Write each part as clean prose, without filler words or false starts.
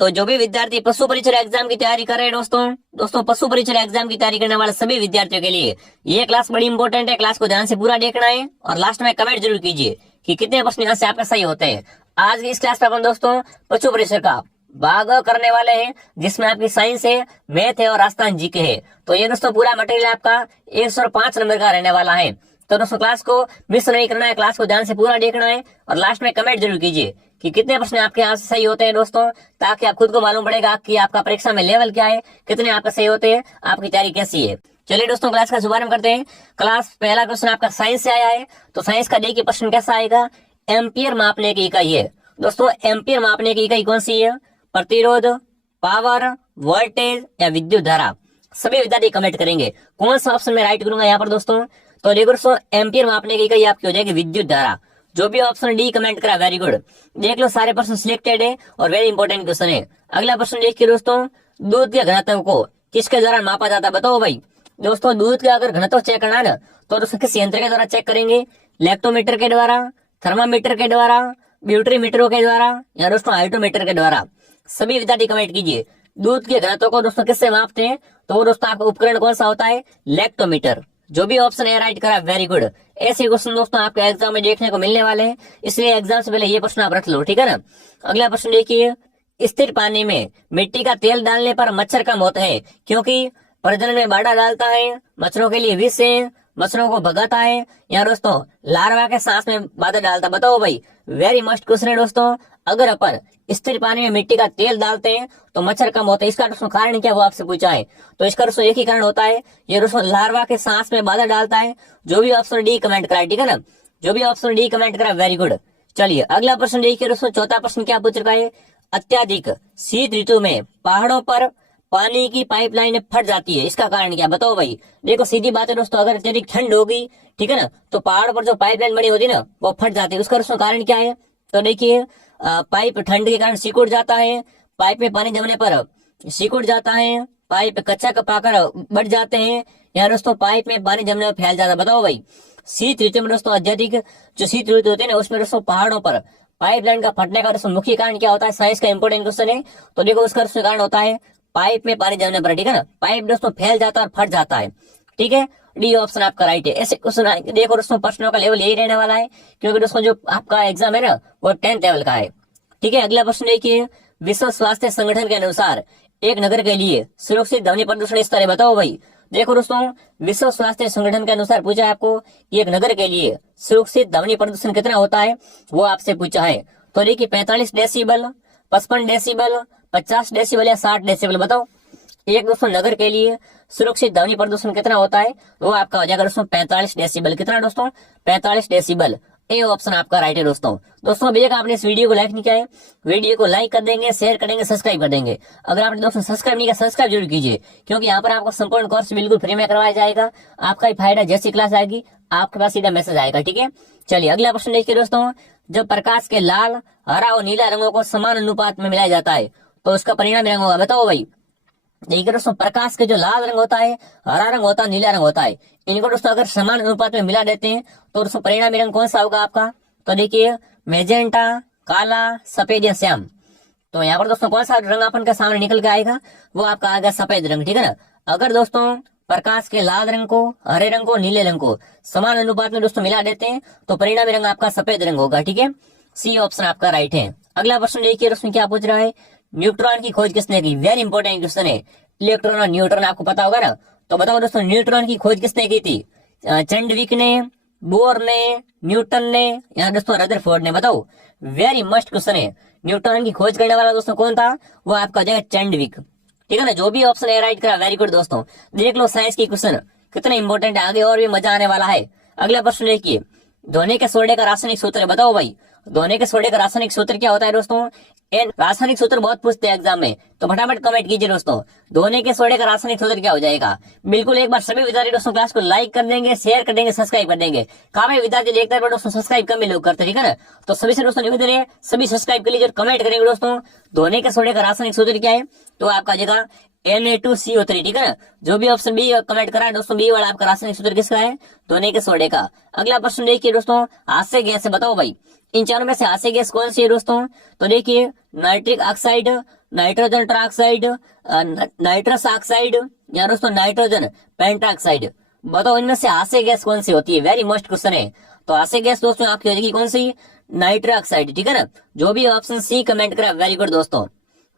तो जो भी विद्यार्थी पशु परीक्षा एग्जाम की तैयारी कर रहे हैं दोस्तों पशु परीक्षा एग्जाम की तैयारी करने वाले सभी विद्यार्थियों के लिए ये क्लास बड़ी इंपॉर्टेंट है। क्लास को ध्यान से पूरा देखना है और लास्ट में कमेंट जरूर कीजिए कि कितने प्रश्न यहाँ से आपके सही होते हैं। आज की इस क्लास में अपन दोस्तों पशु परीक्षा का भाग करने वाले हैं, जिसमें आपकी साइंस है, मैथ है और राजस्थान जीके है। तो ये दोस्तों पूरा मटेरियल आपका 105 नंबर का रहने वाला है। तो दोस्तों क्लास को मिस नहीं करना है, क्लास को ध्यान से पूरा देखना है और लास्ट में कमेंट जरूर कीजिए कि कितने प्रश्न आपके यहाँ से सही होते हैं दोस्तों, ताकि आप खुद को मालूम पड़ेगा कि आपका परीक्षा में लेवल क्या है, कितने आपके सही होते हैं, आपकी तैयारी कैसी है। चलिए दोस्तों क्लास का शुभारंभ करते हैं। क्लास पहला क्वेश्चन आपका साइंस से आया है। तो साइंस का देखिए प्रश्न कैसा आएगा। एम्पियर मापने की इकाई है दोस्तों। एम्पियर मापने की इकाई कौन सी है? प्रतिरोध, पावर, वोल्टेज या विद्युत धारा। सभी विद्यार्थी कमेंट करेंगे कौन सा ऑप्शन में राइट करूंगा यहाँ पर दोस्तों। तो देखो दोस्तों एम्पियर मापने की इकाई आपकी हो जाएगी विद्युत धारा। जो भी ऑप्शन डी कमेंट करा वेरी गुड। देख लो सारे प्रश्न सिलेक्टेड है और वेरी इंपॉर्टेंट क्वेश्चन है। अगला प्रश्न देखिए दोस्तों, दूध के घनत्व को किसके द्वारा मापा जाता है बताओ भाई। दोस्तों दूध का अगर घनत्व चेक करना है ना तो दोस्तों किस यंत्र के द्वारा चेक करेंगे? लैक्टोमीटर के द्वारा, थर्मामीटर के द्वारा, ब्यूट्रीमीटरों के द्वारा या दोस्तों हाइड्रोमीटर के द्वारा। सभी विद्यार्थी कमेंट कीजिए दूध के घनत्व को दोस्तों किससे मापते हैं। तो वो दोस्तों आपका उपकरण कौन सा होता है? लैक्टोमीटर। जो भी ऑप्शन है राइट करा वेरी गुड। ऐसे क्वेश्चन दोस्तों आपके एग्जाम में देखने को मिलने वाले हैं, इसलिए एग्जाम से पहले ये प्रश्न आप रख लो, ठीक है ना। अगला प्रश्न देखिए, स्थिर पानी में मिट्टी का तेल डालने पर मच्छर कम होता है क्योंकि प्रजनन में बाधा डालता है, मच्छरों के लिए विष है, मच्छरों को भगाता है या दोस्तों लार्वा के सांस में बाधा डालता। बताओ भाई, वेरी मस्ट क्वेश्चन है दोस्तों। अगर अपन स्थिर पानी में मिट्टी का तेल डालते हैं तो मच्छर कम होता है। इसका दोस्तों कारण क्या वो आपसे पूछा है। तो इसका दोस्तों एक ही कारण होता है, ये दोस्तों लार्वा के सांस में बाधा डालता है। जो भी ऑप्शन डी कमेंट करा, ठीक है ना। जो भी ऑप्शन डी कमेंट करा वेरी गुड। चलिए अगला प्रश्न देखिए दोस्तों, चौथा प्रश्न क्या पूछ रखा है। अत्यधिक शीत ऋतु में पहाड़ों पर पानी की पाइपलाइन फट जाती है, इसका कारण क्या बताओ भाई। देखो सीधी बात है दोस्तों, अगर अत्यधिक ठंड होगी, ठीक है ना, तो पहाड़ पर जो पाइपलाइन बनी होती है ना वो फट जाती है। उसका दोस्तों कारण क्या है? तो देखिए पाइप ठंड के कारण सिकुड़ जाता है, पाइप में पानी जमने पर सिकुड़ जाता है, पाइप कच्चा पाकर बढ़ जाते हैं या दोस्तों पाइप में पानी जमने पर फैल जाता है। बताओ भाई, शीत ऋतु में दोस्तों अत्यधिक जो शीत ऋतु होती है ना उसमें दोस्तों पहाड़ों पर पाइपलाइन का फटने का दोस्तों मुख्य कारण क्या होता है? साइंस का इंपोर्टेंट क्वेश्चन है। तो देखो उसका कारण होता है पाइप में पानी जमने पर, ठीक है ना, पाइप दोस्तों फैल जाता है और फट जाता है, ठीक है। डी ऑप्शन आपका राइट है। ऐसे क्वेश्चन देखो दोस्तों प्रश्नों का लेवल यही रहने वाला है, क्योंकि दोस्तों जो आपका एग्जाम है ना वो 10th लेवल का है, ठीक है। अगला प्रश्न देखिए, विश्व स्वास्थ्य संगठन के अनुसार एक नगर के लिए सुरक्षित ध्वनि प्रदूषण स्तर है। बताओ भाई, देखो दोस्तों विश्व स्वास्थ्य संगठन के अनुसार पूछा है आपको कि एक नगर के लिए सुरक्षित ध्वनि प्रदूषण कितना होता है, वो आपसे पूछा है। तो देखिए 45 डेसिबल, 55 डेसिबल, 50 डेसिबल या 60 डेसिबल। बताओ एक दोस्तों नगर के लिए सुरक्षित ध्वनि प्रदूषण कितना होता है, वो आपका हो जाएगा दोस्तों 45 डेसिबल। कितना दोस्तों? 45 डेसिबल। ए ऑप्शन आपका राइट है दोस्तों भैया आपने इस वीडियो को लाइक नहीं किया है, वीडियो को लाइक कर देंगे, शेयर करेंगे, सब्सक्राइब कर देंगे। अगर आपने दोस्तों सब्सक्राइब नहीं किया सब्सक्राइब जरूर कीजिए, क्योंकि यहाँ पर आपको संपूर्ण कोर्स बिल्कुल फ्री में करवाया जाएगा। आपका ही फायदा, जैसी क्लास आएगी आपके पास सीधा मैसेज आएगा, ठीक है। चलिए अगला प्रश्न देखिए दोस्तों, जब प्रकाश के लाल, हरा और नीला रंगों को समान अनुपात में मिलाया जाता है तो उसका परिणाम रंग होगा। बताओ भाई, देखिए दोस्तों प्रकाश के जो लाल रंग होता है, हरा रंग होता है, नीला रंग होता है, इनको दोस्तों अगर समान अनुपात में मिला देते हैं तो दोस्तों परिणामी रंग कौन सा होगा आपका। तो देखिए मैजेंटा, काला, सफेद या श्याम। तो यहाँ पर दोस्तों कौन सा रंग अपन के सामने निकल के आएगा, वो आपका आएगा सफेद रंग, ठीक है ना। अगर दोस्तों प्रकाश के लाल रंग को, हरे रंग को, नीले रंग को समान अनुपात में दोस्तों मिला देते हैं तो परिणामी रंग आपका सफेद रंग होगा, ठीक है। सी ऑप्शन आपका राइट है। अगला प्रश्न देखिए उसमें क्या पूछ रहा है, न्यूट्रॉन की खोज किसने की। वेरी इंपॉर्टेंट क्वेश्चन है। इलेक्ट्रॉन और न्यूट्रॉन आपको पता होगा ना। तो बताओ दोस्तों न्यूट्रॉन की खोज किसने की थी? चैडविक ने, बोर ने, न्यूटन ने या दोस्तों रदरफोर्ड ने। बताओ, वेरी मस्ट क्वेश्चन है। न्यूट्रॉन की खोज करने वाला दोस्तों कौन था, वो आपका हो जाएगा चैडविक, ठीक है ना। जो भी ऑप्शन है राइट करा वेरी गुड दोस्तों। देख लो साइंस की क्वेश्चन कितने इंपॉर्टेंट है, आगे और भी मजा आने वाला है। अगला प्रश्न देखिए, धोने के सोडे का रासायनिक सूत्र है। बताओ भाई, धोने के सोडे का रासायनिक सूत्र क्या होता है दोस्तों। रासायनिक सूत्र बहुत पूछते हैं एग्जाम में, तो फटाफट कमेंट कीजिए दोस्तों, धोने के सोडे का रासायनिक सूत्र क्या हो जाएगा। बिल्कुल एक बार सभी विद्यार्थी दोस्तों क्लास को लाइक कर देंगे, शेयर कर देंगे, सब्सक्राइब कर देंगे। काफी विद्यार्थी देखते हैं दोस्तों सब्सक्राइब कम लोग करते, ठीक है ना। तो सभी से दोस्तों निवेदन है सभी सब्सक्राइब कर लीजिए और कमेंट करेंगे दोस्तों, धोने के सोडे का रासायनिक सूत्र क्या है। तो आपका जगह Na2CO3, ठीक है ना। जो भी ऑप्शन बी कमेंट करा है दोस्तों, बी वाला आपका रासायनिक सूत्र किसका है, धोने के सोडे का। अगला प्रश्न देखिए दोस्तों, हास्य गैस है। बताओ भाई इन चारों में से हास्य गैस कौन सी है दोस्तों। तो देखिए nitric oxide, nitrogen trioxide, nitrous oxide या दोस्तों नाइट्रोजन पेंटाऑक्साइड। बताओ इनमें से हास्य गैस कौन सी होती है? वेरी मस्ट क्वेश्चन है। तो हास्य गैस दोस्तों आपकी हो जाएगी कौन सी? नाइट्रस ऑक्साइड, ठीक है ना। जो भी ऑप्शन सी कमेंट करा, वेरी गुड दोस्तों।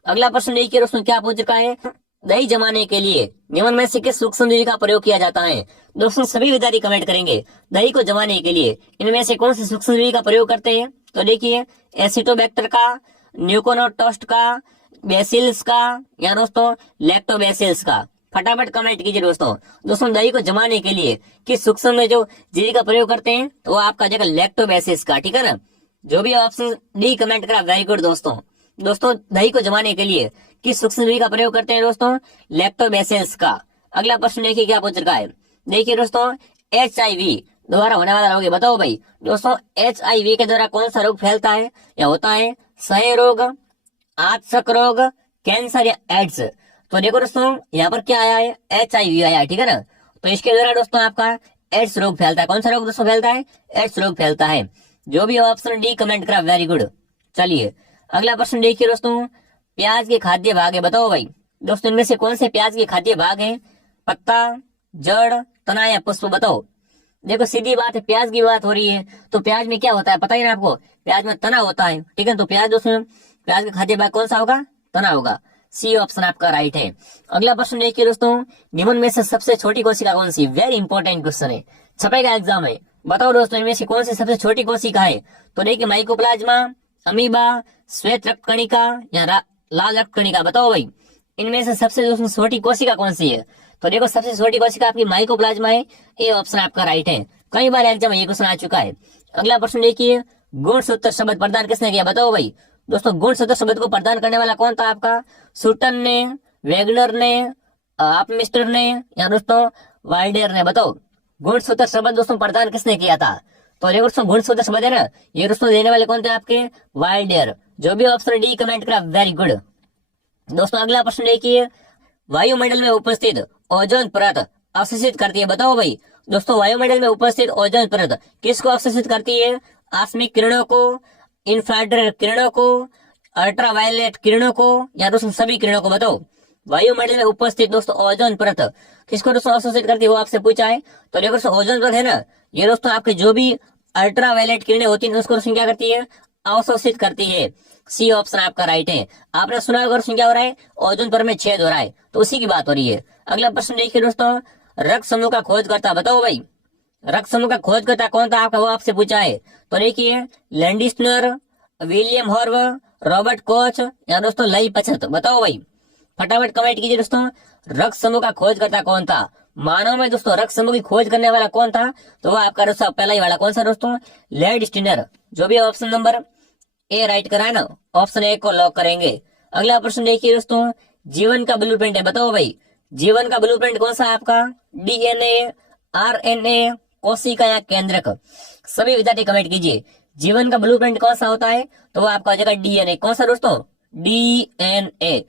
अगला प्रश्न देखिए दोस्तों क्या पूछ रखा है, दही जमाने के लिए निम्न में से किस सूक्ष्मजीवी का प्रयोग किया जाता है? दोस्तों सभी विद्यार्थी कमेंट करेंगे दही को जमाने के लिए इनमें से कौन से सूक्ष्मजीवी का प्रयोग करते हैं? तो देखिए एसिटोबैक्टर का, न्यूकोनोटोस्ट का, बेसिल्स का या दोस्तों लैक्टोबैसिल्स का। फटाफट कमेंट कीजिए दोस्तों। दोस्तों दही को जमाने के लिए किस सूक्ष्म में जो जीवी का प्रयोग करते हैं तो वो आपका जगह लैक्टोबैसिल्स का, ठीक है ना। जो भी ऑप्शन डी कमेंट करा, वेरी गुड दोस्तों। दोस्तों दही को जमाने के लिए किस सूक्ष्मजीवी का प्रयोग करते हैं दोस्तों? लैक्टोबैसिल्स का। अगला प्रश्न देखिए क्या पूछ रखा है, देखिए दोस्तों HIV द्वारा होने वाला रोग है, बताओ भाई। दोस्तों HIV के द्वारा कौन सा रोग फैलता है या होता है? क्षय रोग, आंतक रोग, कैंसर या एड्स। तो देखो दोस्तों यहाँ पर क्या आया है? HIV आया है, ठीक है ना। तो इसके द्वारा दोस्तों आपका एड्स रोग फैलता है। कौन सा रोग दोस्तों फैलता है? एड्स रोग फैलता है। जो भी ऑप्शन डी कमेंट करा, वेरी गुड। चलिए अगला प्रश्न देखिए दोस्तों, प्याज के खाद्य भाग है, बताओ भाई। दोस्तों इनमें से कौन से प्याज के खाद्य भाग है? पत्ता, जड़, तना या पुष्प, बताओ। देखो सीधी बात है, प्याज की बात हो रही है तो प्याज में क्या होता है पता ही ना आपको? प्याज में तना होता है, ठीक है। तो प्याज दोस्तों प्याज का खाद्य भाग कौन सा होगा? तना होगा। सी ऑप्शन आपका राइट है। अगला प्रश्न देखिए दोस्तों, निम्न में से सबसे छोटी कोशिका कौन सी? वेरी इंपॉर्टेंट क्वेश्चन है, छपेगा एग्जाम है। बताओ दोस्तों इनमें से कौन सी सबसे छोटी कोशिका है? तो देखिए माइकोप्लाज्मा, अमीबा, श्वेत रक्त कणिका या लाल रक्त कणिका, बताओ भाई। इनमें से सबसे दोस्तों छोटी कोशिका कौन सी है? तो देखो सबसे छोटी कोशिका आपकी माइकोप्लाज्मा है, ये ऑप्शन आपका राइट है। कई बार एग्जाम में ये क्वेश्चन आ चुका है। अगला प्रश्न देखिए, गुणसूत्र शब्द प्रदान किसने किया? बताओ भाई। दोस्तों गुणसूत्र शब्द को प्रदान करने वाला कौन था आपका? सुटन ने, वेगनर ने, आप मिस्टर ने या दोस्तों वाइल्डर ने, बताओ। गुणसूत्र शब्द दोस्तों प्रदान किसने किया था? तो देखो दोस्तों गुणसूत्र शब्द है ना, ये दोस्तों देने वाले कौन थे आपके? वाइल्डर। जो भी ऑप्शन डी कमेंट करा, वेरी गुड दोस्तों। अगला प्रश्न देखिए, वायुमंडल में उपस्थित ओजोन परत अवशोषित करती है, बताओ भाई। दोस्तों वायुमंडल में उपस्थित ओजोन परत किसको अवशोषित करती है? आकस्मिक किरणों को, इंफ्रारेड किरणों को, अल्ट्रावायलेट किरणों को या दोस्तों सभी किरणों को, बताओ। वायुमंडल में उपस्थित दोस्तों ओजोन परत किसको दोस्तों अवशोषित करती है, वो आपसे पूछा है। तो देखो दोस्तों ओजोन परत है ना, ये दोस्तों आपके जो भी अल्ट्रावायलेट किरणें होती है उसको दोस्तों क्या करती है? अवशोषित करती है। सी ऑप्शन आपका राइट है। आपने सुना होगा क्या हो रहा है? ओजोन परत में छेद हो रहा है, तो उसी की बात हो रही है। अगला प्रश्न देखिए दोस्तों, रक्त समूह का खोजकर्ता, बताओ भाई। रक्त समूह का खोजकर्ता कौन था आपका, वो आपसे पूछा है। तो देखिए लैंडिस्नर, विलियम हॉर्व, रॉबर्ट कोच या दोस्तों लई पचत, बताओ भाई। फटाफट कमेंट कीजिए दोस्तों, रक्त समूह का खोजकर्ता कौन था? मानव में दोस्तों रक्त समूह की खोज करने वाला कौन था? तो वो आपका दोस्तों पहला ही वाला कौन सा दोस्तों? लैंडिस्नर। जो भी ऑप्शन नंबर ए राइट करा है ना, ऑप्शन ए को लॉक करेंगे। अगला प्रश्न देखिए दोस्तों, जीवन का ब्लूप्रिंट है, बताओ भाई। जीवन का ब्लूप्रिंट कौन सा है आपका? DNA, RNA, कोशिका या केंद्रक? सभी विद्यार्थी कमेंट कीजिए, जीवन का ब्लूप्रिंट कौन सा होता है? तो वो आपका हो जाएगा DNA। कौन सा दोस्तों? DNA।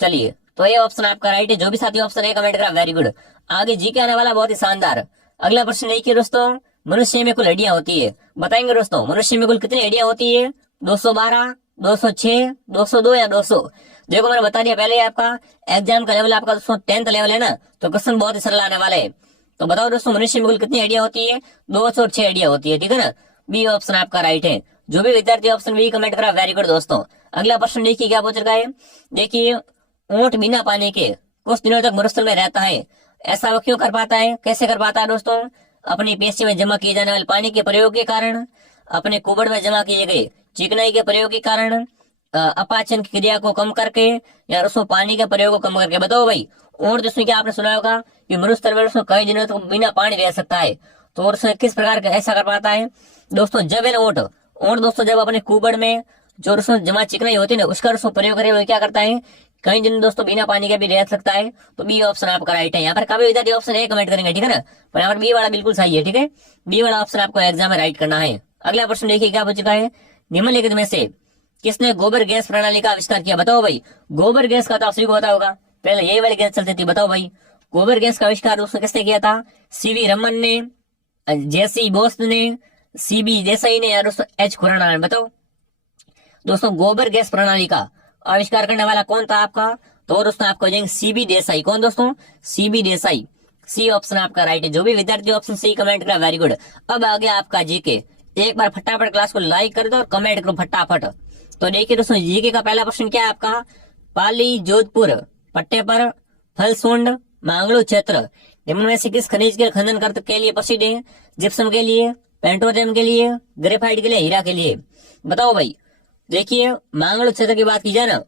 चलिए तो ये ऑप्शन आपका राइट है। जो भी साथी ऑप्शन ए कमेंट करा, वेरी गुड। आगे जी के आने वाला बहुत ही शानदार। अगला प्रश्न देखिए दोस्तों, मनुष्य में कुल हड्डियां होती है, बताएंगे दोस्तों। मनुष्य में कुल कितनी हड्डियां होती है? 212, 206, 202 या 200? देखो मैंने बता दिया पहले ही, आपका एग्जाम का लेवल आपका दोस्तों 10th लेवल है ना, तो क्वेश्चन बहुत ही सरल आने वाले हैं। तो बताओ दोस्तों मनुष्य में कुल कितनी हड्डियां होती है? 206 हड्डियां होती है, ठीक है ना। बी ऑप्शन आपका राइट है। जो भी विद्यार्थी ऑप्शन बी कमेंट करा, वेरी गुड दोस्तों। अगला प्रश्न देखिए क्या पूछ रखा है, देखिए ऊंट बिना पानी के कुछ दिनों तक मरुस्थल में रहता है, ऐसा वो क्यों कर पाता है? कैसे कर पाता है दोस्तों? अपनी पेशी में जमा किए जाने वाले पानी के प्रयोग के कारण, अपने कुबड़ में जमा किए गए चिकनाई के प्रयोग के कारण, अपाचन की क्रिया को कम करके या उसमें पानी के प्रयोग को कम करके, बताओ भाई। ऊंट जिसमें क्या आपने सुना होगा कि मरुस्थल में उसमें कई दिनों तक बिना पानी रह सकता है, तो और उसमें किस प्रकार का ऐसा कर पाता है दोस्तों? जब है ना ऊंट दोस्तों जब अपने कुबड़ में जो उसमें जमा चिकनाई होती है ना उसका उसमें प्रयोग करे, वो क्या करता है? कई दिन दोस्तों बिना पानी के भी रह सकता है। तो बी ऑप्शन आपका राइट है। यहाँ पर काफी विद्यार्थी ऑप्शन ए कमेंट करेंगे, ठीक है ना, पर यहाँ पर बी वाला बिल्कुल सही है, ठीक है। बी वाला ऑप्शन आपको एग्जाम में राइट करना है। अगला प्रश्न देखिए क्या पूछ चुका है, निम्नलिखित में से किसने गोबर गैस प्रणाली का आविष्कार किया? बताओ भाई। गोबर गैस का तो आप सभी को पता होगा, पहले यही वाली गैस चलती थी, बताओ भाई। गोबर गैस का आविष्कार उसने किसने किया था? सीवी रमन ने, जेसी बोस ने, सीबी देसाई ने या दोस्तों एच खुराना ने, बताओ। दोस्तों गोबर गैस प्रणाली का आविष्कार करने वाला कौन था आपका? तो दोस्तों आपको हो जाएंगे सीबी देसाई। कौन दोस्तों? सीबी देसाई। सी ऑप्शन आपका राइट है। जो भी विद्यार्थी ऑप्शन सी कमेंट करा वेरी गुड। अब आ गया आपका जीके। एक बार फटाफट क्लास को लाइक कर दो और कमेंट करो फटाफट। तो देखिए दोस्तों जीके का पहला प्रश्न क्या है आपका? पाली जोधपुर पट्टे पर फलसुंड मांगलू क्षेत्र निम्न में से किस खनिज के खनन करने के लिए प्रसिद्ध है? जिप्सम के लिए, पेट्रोलियम के लिए, ग्रेफाइट के लिए, हीरा के लिए? बताओ भाई। देखिए मांगलू क्षेत्र की बात की जाए ना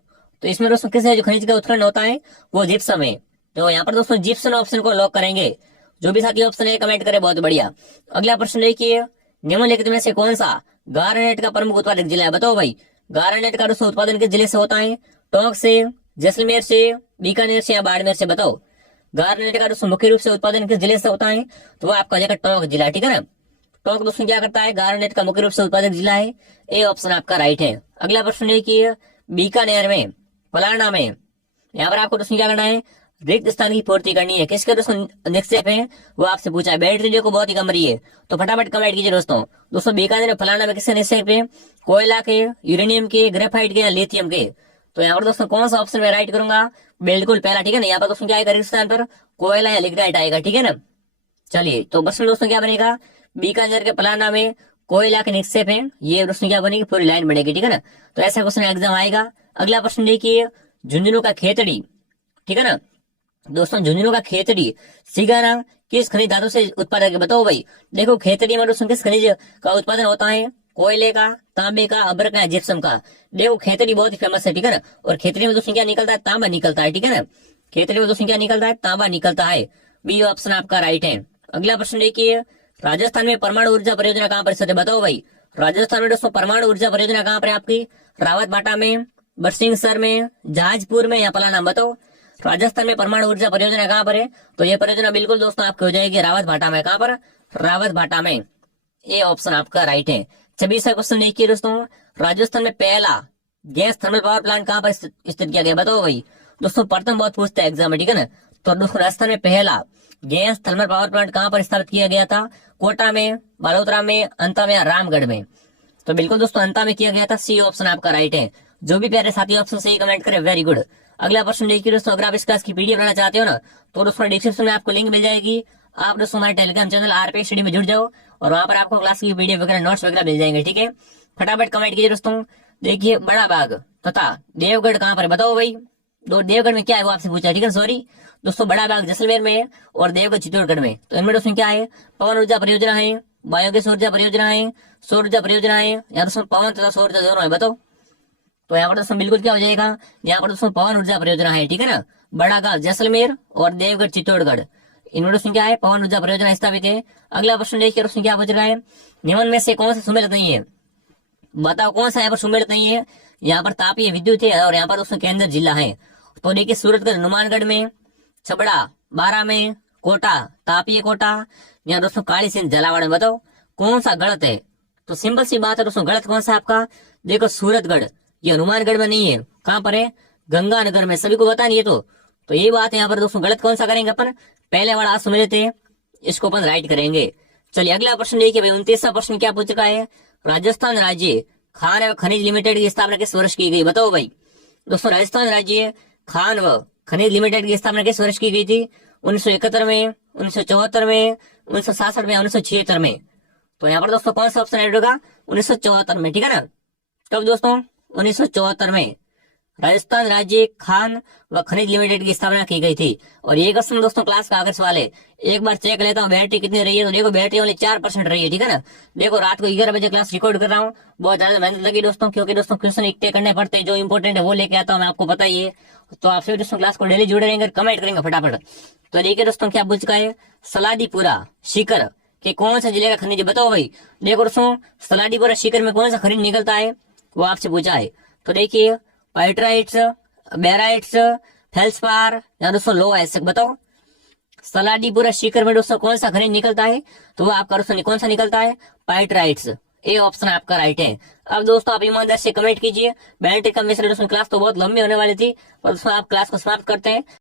तो इसमें दोस्तों किस जो खनिज का उत्खनन होता है वो जिप्सम है। तो यहाँ पर दोस्तों जिप्सम ऑप्शन को लॉक करेंगे। जो भी साथी ऑप्शन है कमेंट करे, बहुत बढ़िया। अगला प्रश्न देखिए निम्नलिखित में से कौन सा गारनेट का प्रमुख उत्पादक जिला है? बताओ भाई। गारनेट का दोस्तों उत्पादन किस जिले से होता है? टोंक से, जैसलमेर से, बीकानेर से या बाड़मेर से? बताओ। गारनेट का दोस्तों मुख्य रूप से उत्पादन किस जिले से होता है? तो वो आपका जाएगा टोंक जिला, ठीक है ना। टोंक दोस्तों क्या करता है? गारनेट का मुख्य रूप से उत्पादक जिला है। ए ऑप्शन आपका राइट है। अगला प्रश्न देखिए बीकानेर में, फलाना में, यहाँ पर आपको दोस्तों क्या करना है? रिक्त स्थान की पूर्ति करनी है। किसके दोस्तों निक्षेप है वो आपसे पूछा है। बैटरी देखो बहुत ही कम रही है तो फटाफट कमेंट कीजिए दोस्तों। दोस्तों बीकानेर फलाना में किसके निक्षेप है? कोयला के, यूरेनियम के, ग्रेफाइट के या लिथियम के? तो यहाँ पर दोस्तों कौन सा ऑप्शन में राइट करूंगा? बिल्कुल पहला, ठीक है ना। यहाँ पर दोस्तों क्या आएगा? रिक्त स्थान पर कोयला या लिग्नाइट आएगा, ठीक है ना। चलिए तो प्रश्न दोस्तों क्या बनेगा? बीकानेर के फलाना में कोयला के निक्षेप है, ये दोस्तों क्या बनेगी? पूरी लाइन बनेगी, ठीक है ना। तो ऐसा क्वेश्चन एग्जाम आएगा। अगला प्रश्न देखिए झुंझुनू का खेतड़ी, ठीक है ना। दोस्तों झुंझुनू का खेतड़ी सिगाना किस खनिज धातु से उत्पादक है? बताओ भाई। देखो खेतड़ी में दोस्तों किस खनिज का उत्पादन होता है? कोयले का, तांबे का, अब्र का, जिप्सम का? देखो खेतड़ी बहुत ही फेमस है, ठीक है ना। और खेतड़ी में दोस्तों क्या निकलता है? तांबा निकलता है, ठीक है ना। खेतड़ी में दोस्तों क्या निकलता है? तांबा निकलता है। बी ऑप्शन आपका राइट है। अगला प्रश्न देखिए राजस्थान में परमाणु ऊर्जा परियोजना कहाँ पर स्थित है? बताओ भाई। राजस्थान में दोस्तों परमाणु ऊर्जा परियोजना कहाँ पर है आपकी? रावत भाटा में, बरसिंहसर में, जहाजपुर में या पलाना? बताओ। राजस्थान में परमाणु ऊर्जा परियोजना कहाँ पर है? तो ये परियोजना बिल्कुल दोस्तों आपकी हो जाएगी रावत भाटा में। कहाँ पर? रावत भाटा में। ये ऑप्शन आपका राइट है। 26वां क्वेश्चन देखिए दोस्तों राजस्थान में पहला गैस थर्मल पावर प्लांट कहाँ पर स्थित किया गया? बताओ भाई। दोस्तों प्रथम बहुत पूछते हैं एग्जाम में, ठीक है ना। तो दोस्तों राजस्थान में पहला गैस थर्मल पावर प्लांट कहाँ पर स्थापित किया गया था? कोटा में, बालोतरा में, अंता में या रामगढ़ में? तो बिल्कुल दोस्तों अंता में किया गया था। सी ऑप्शन आपका राइट है। जो भी प्यारे साथी ऑप्शन सही कमेंट करे वेरी गुड। अगला प्रश्न देखिए दोस्तों अगर आप इस क्लास की पीडीएफ बनाना चाहते हो ना तो दोस्तों डिस्क्रिप्शन में आपको लिंक मिल जाएगी। आप दोस्तों हमारे टेलीग्राम चैनल आरपी स्टडी में जुड़ जाओ और वहां पर आपको क्लास की पीडीएफ वगैरह नोट्स वगैरह मिल जाएंगे, ठीक है। फटाफट कमेंट कीजिए दोस्तों। देखिए बड़ा बाग तथा देवगढ़ कहाँ पर? बताओ भाई। दो देवगढ़ में क्या है वो आपसे पूछा, ठीक है। सॉरी दोस्तों बड़ा बाग जैसलमेर में है और देवगढ़ चित्तौड़गढ़ में। तो इनमें दोस्तों क्या है? पवन ऊर्जा परियोजना है, बायोगैस ऊर्जा परियोजना है, सौर ऊर्जा परियोजना है या दोस्तों पवन तथा सौर ऊर्जा दोनों है? बताओ। तो यहाँ पर दोस्तों बिल्कुल क्या हो जाएगा? यहाँ पर दोस्तों पवन ऊर्जा परियोजना है, ठीक है ना। बड़ा गांव जैसलमेर और देवगढ़ चित्तौड़गढ़ इनमें दोस्तों क्या है? पवन ऊर्जा परियोजना स्थापित है। अगला प्रश्न देखिए दोस्तों क्या पूछ रहा है? निम्न में से कौन सा सुमेलित नहीं है? बताओ कौन सा यहाँ पर सुमेलित नहीं है? यहाँ पर तापीय विद्युत है और यहाँ पर दोस्तों केंद्र जिला है। तो देखिए सूरतगढ़ हनुमानगढ़ में, छबड़ा बारा में, कोटा तापीय कोटा या दोस्तों काली सिंध झालावाड़ में? बताओ कौन सा गलत है? तो सिंपल सी बात है दोस्तों गलत कौन सा आपका? देखो सूरतगढ़ ये हनुमानगढ़ में नहीं है। कहाँ पर है? गंगानगर में। सभी को पता नहीं है तो ये बात है यहाँ पर दोस्तों गलत कौन सा करेंगे अपन? पहले वाला सुमेलित है, इसको अपन राइट करेंगे। चलिए अगला प्रश्न देखिए भाई 29वां प्रश्न क्या पूछ रहा है? राजस्थान राज्य खान एवं खनिज लिमिटेड की स्थापना किस वर्ष की गई? बताओ भाई। दोस्तों राजस्थान राज्य खान व खनिज लिमिटेड की स्थापना किस वर्ष की गई थी? 1971 में, 1974 में, 1967 में, 1976 में? तो यहाँ पर दोस्तों कौन सा ऑप्शन ऐड होगा? 1974 में, ठीक है ना। कब दोस्तों? 1974 में राजस्थान राज्य खान व खनिज लिमिटेड की स्थापना की गई थी। और ये क्वेश्चन दोस्तों क्लास का आखिर सवाल है। एक बार चेक लेता हूँ बैटरी कितनी रही है। तो देखो बैटरी ओनली 4% रही है, ठीक है ना। देखो रात को 11 बजे क्लास रिकॉर्ड कर रहा हूँ। बहुत ज्यादा मेहनत लगी दोस्तों क्योंकि दोस्तों क्वेश्चन इकट्ठे करने पड़ते हैं, जो इंपॉर्टेंट है वो लेके आता हूँ मैं, आपको पता ही है। तो आपसे दोस्तों क्लास को डेली जुड़े रहेंगे, कमेंट करेंगे फटाफट। तो देखिए दोस्तों क्या पूछ चुका है? सलादीपुरा सीकर के कौन सा जिले का खनिज? बताओ भाई। देखो दोस्तों सलादीपुरा सीकर में कौन सा खनिज निकलता है वो आपसे पूछा है। तो देखिए पाइट्राइट्स, बेराइट्स, फेल्सपार या दोस्तों लो एसिक? बताओ सलादीपुरा सीकर में दोस्तों कौन सा खनिज निकलता है? तो वो आपका दोस्तों कौन सा निकलता है? पाइट्राइट्स। ए ऑप्शन आपका राइट है। अब दोस्तों आप ईमानदार से कमेंट कीजिए। बैटरी का मिश्रण दोस्तों क्लास तो बहुत लंबी होने वाली थी पर दोस्तों आप क्लास को समाप्त करते हैं।